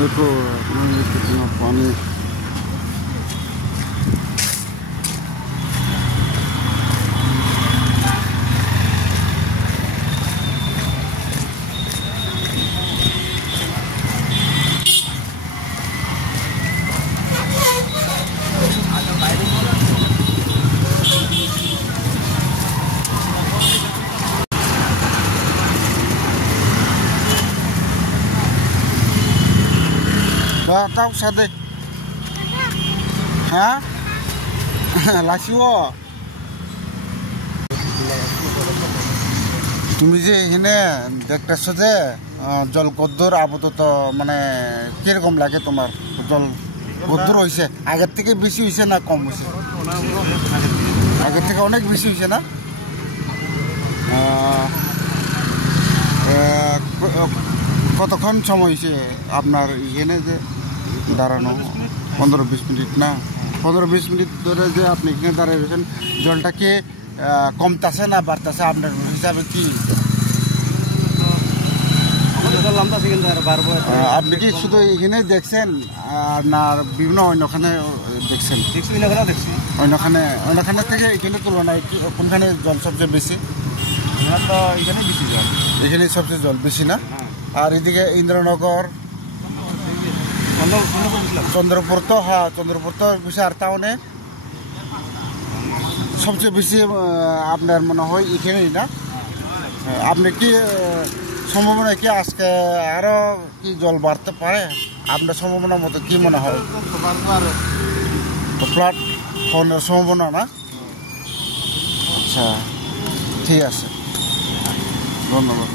देखो कितना पानी tahu sate hah lasiwo তুমি যে এখানে দেখতেছো যে জল কদ্দুর আপাতত মানে কিরকম লাগে তোমার জল কদ্দুর হয়েছে আগের থেকে বেশি হয়েছে না কম হয়েছে আগের থেকে অনেক বেশি হয়েছে না কতক্ষণ সময় হয়েছে আপনার এখানে যে দাঁড়ানো 15-20 মিনিট না 15-20 মিনিট ধরে যে আপনি এখানে দাঁড়িয়ে রয়েছেন জলটা কি কমতেছে না বাড়তেছে আপনার হিসাবে কি আপনি কি শুধু এখানে দেখছেন না বিভিন্ন অন্যখানে দেখছেন অন্যখানে থেকে এখানে তুলনায় কোনখানে জল সবচেয়ে বেশি এখানে সবচেয়ে জল বেশি না আর এদিকে ইন্দ্রনগর চন্দ্রপুর তো হ্যাঁ চন্দ্রপুর তো বেশি আর টাউনে সবচেয়ে বেশি আপনার মনে হয় এখানেই না আপনি কি সম্ভাবনা কি আজকে আরো কি জল বাড়তে পারে আপনার সম্ভাবনা মতো কি মনে হয় ফ্লাড হওয়ার সম্ভাবনা না আচ্ছা ঠিক আছে ধন্যবাদ